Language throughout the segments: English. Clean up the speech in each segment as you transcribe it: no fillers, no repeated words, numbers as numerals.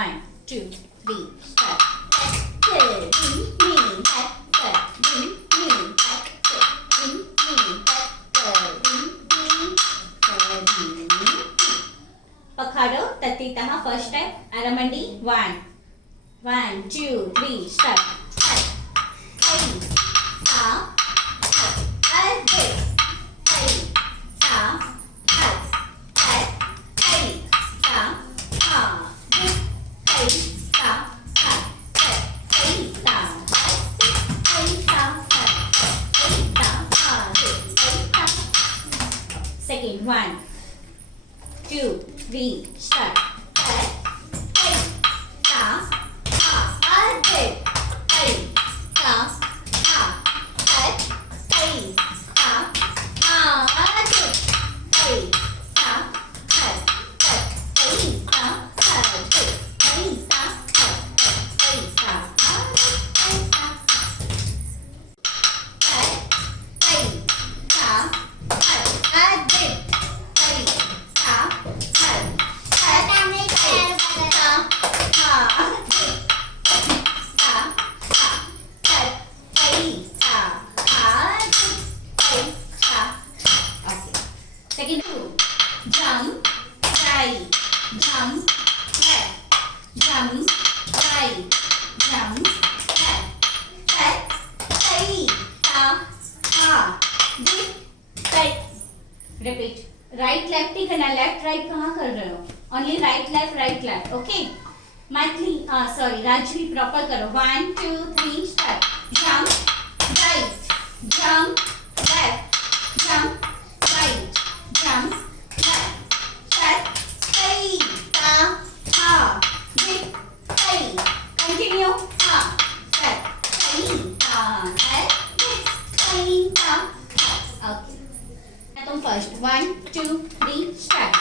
1, 2, 3, start. Pakhado, Tatitaha, first time. Aramandi, 1, 2, 3, start. Second, 1, 2, 3, start. Second, 2, jump, right, jump, left, jump, right, jump, left, repeat. Right, left ही करना, left, right कहाँ कर रहे हो? Only right, left, okay? Maithili, sorry, Rajvi proper करो. 1, 2, 3, start. Jump, right, jump, left, jump, right, jump, left, start, continue, start, okay. तुम first 1, 2, 3 start.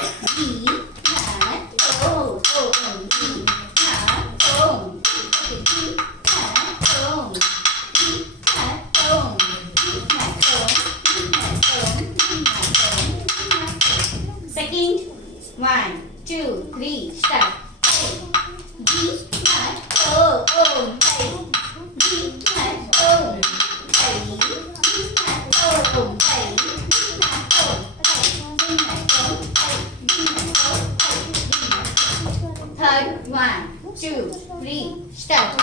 Second, 1, 2, 3 start. Third, 1, 2, 3 start.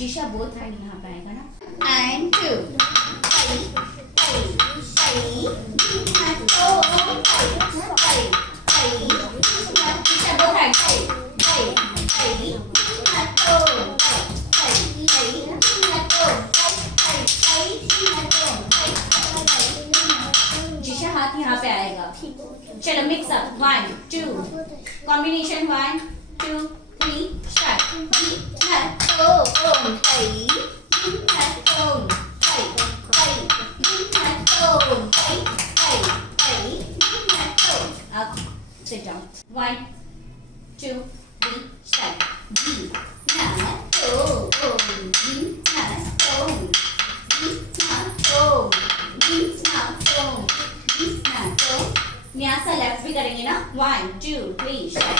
Jisha both hand यहाँ पे आएगा ना. And 2. जिशा हाथ यहाँ पे आएगा. चलो mix up. 1, 2 combination. 1, 2, 3 start. Sit down. 1, 2, 3 start. Nyasa left भी करेंगे ना. 1, 2, 3 start.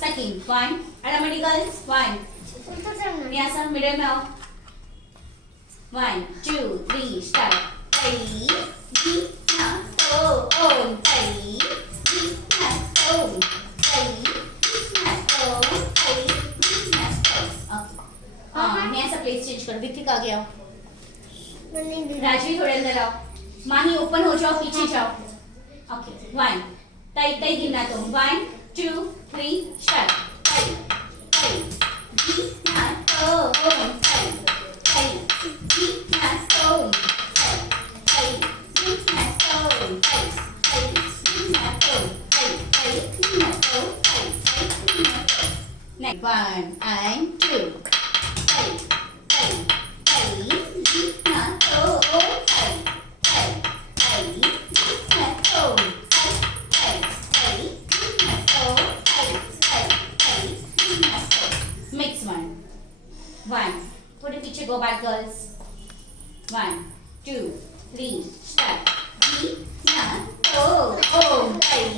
Second, 1 Aramadi girls. 1 Nysa middle में आओ. 1, 2, 3 start. न्यासा प्लेस चेंज करो. विथिक आ गया. राजवी थोड़े अंदर आओ. माही ओपन हो जाओ, पीछे जाओ. ओके. 1 तई गिनना तुम. 1, 2, 3 start. Next 1 and 2. bad girls. 1, 2, 3, start. Di na to om tai.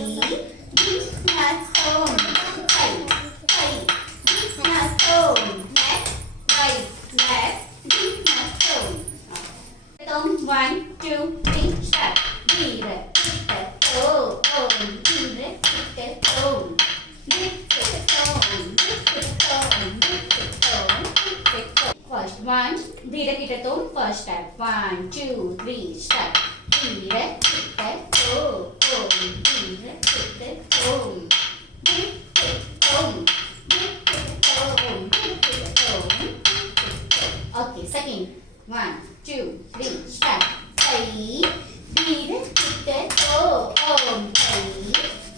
Di na to tai tai. Di na to left right left. Di na to. 1, 2, 3, start. Di re te to om. Di re te to. Di te to. Di te to. Di te to. Di te to. First one, dhire kita tom. First step. 1, 2, 3, start. Dhire kita tom. Dhire kita tom. Dhire tom. Dhire tom. Dhire tom. Okay, second. 1, 2, 3, start. Thai. Dhire kita tom. Thai.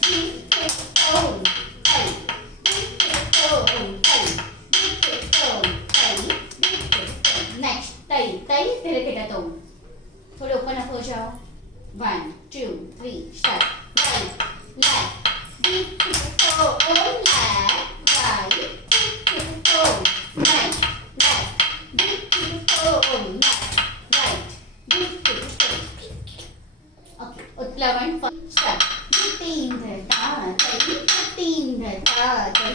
Dhire tom. Thai. Dhire tom. Thai. Dhire tom. Thai. Next, tay tay धीरे kita tom. थोड़े ऊपर ना हो जाओ. 1, 2, 3, start. Right, left, deep toe, left, right, deep toe, right, left, deep toe, left, right, deep toe. Okay, उत्प्लवन start. तीन धता tay, तीन धता tay,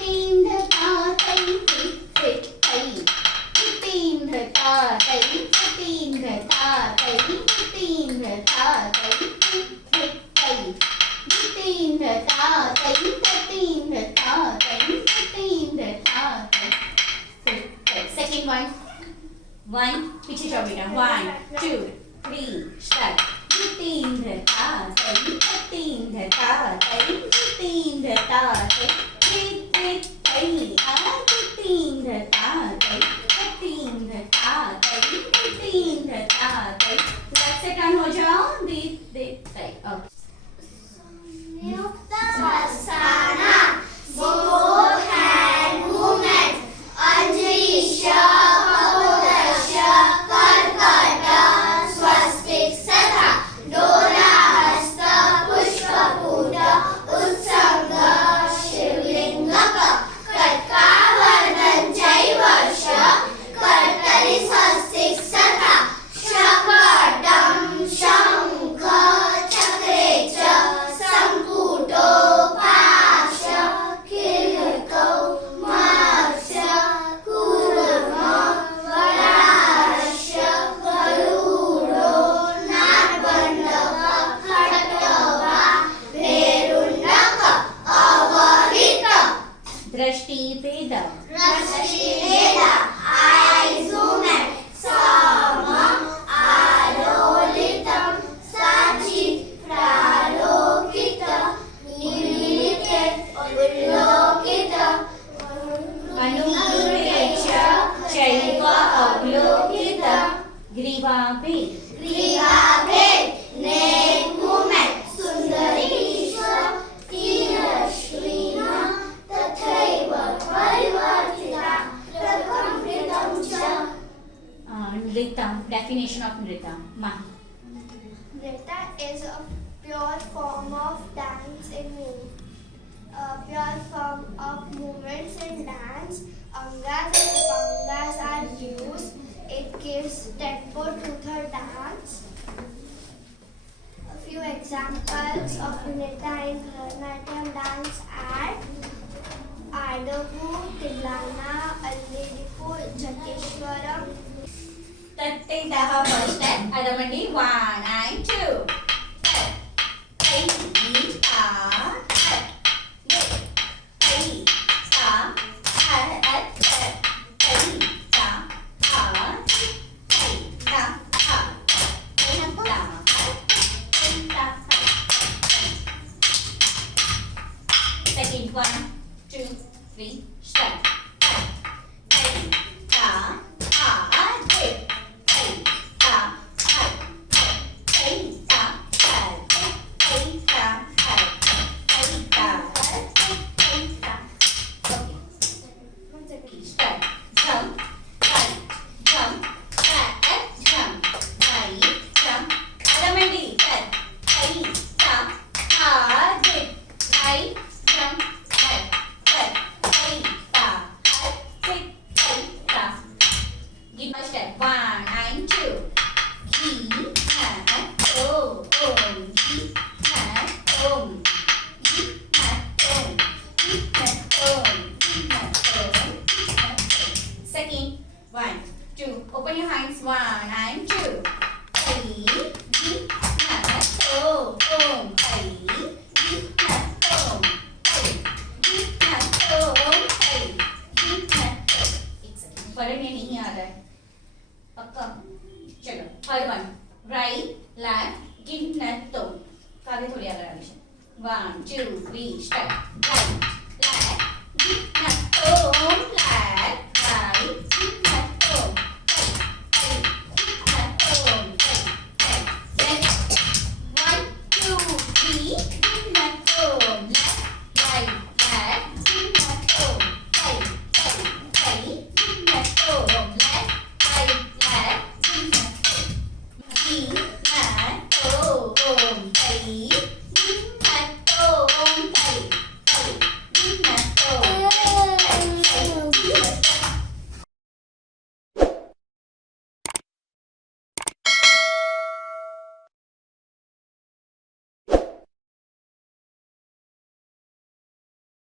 तीन धता tay, fit tay. तीन धता tay, तीन धता tay, तीन धता tay, fit tay. तीन धता tay, तीन धता tay, तीन धता tay, fit tay. Second one. 1 पीछे जाओ बेटा. 1, 2, 3, start. तीन धता tay, तीन धता tay, तीन धता tay, fit fit tay. तीन धता tay, तीन धता tay, तीन धता tay. लेफ्ट से टर्न हो जाओ. दीप दीप tay. Okay. Sasana, both hand movement, Anjali Shah, Karkata, Swastik Satha, Dona Hasta, Pushpa Puta, Utsanga, Shivlingaka, Katka Vardan Jaivarsha, Kartali Swastik Satha, Shakadam, Shankha, Chakrecha, Samputo, Pasha, Kirko, Marsha, Kurma, Varasha, Garudo, Narbandaka, Khatava, Verundaka, Avarita, दृष्टि भेद. Rashti Veda, eyes movement, Samam, Adolitam, Sachit, Pralokita, Nilitet, Ullokita, अनुग्रहेच्या चैव अवलोकिता. ग्रीवा भेद. Griva Bhed, neck movement, Sundari Ishwar, Tira Shrina, Tathaiva Parivartita, Prakamritam Cha. Nrityam. Definition of Nrityam. Mahi. Nritta is a pure form of dance in movement. A pure form of movements in dance. Angas and upangas are used. It gives tempo to the dance. A few examples of nritta in Bharatanatyam dance are Adavu, Tilana, Alliripu, Jateshwaram. तत्ते दहा first step. अदमंडी 1 and 2. Tay di ta. Tay ta. Tay ta. Second 1, 2, 3, start. Tay ta. 1, 2, 3, start.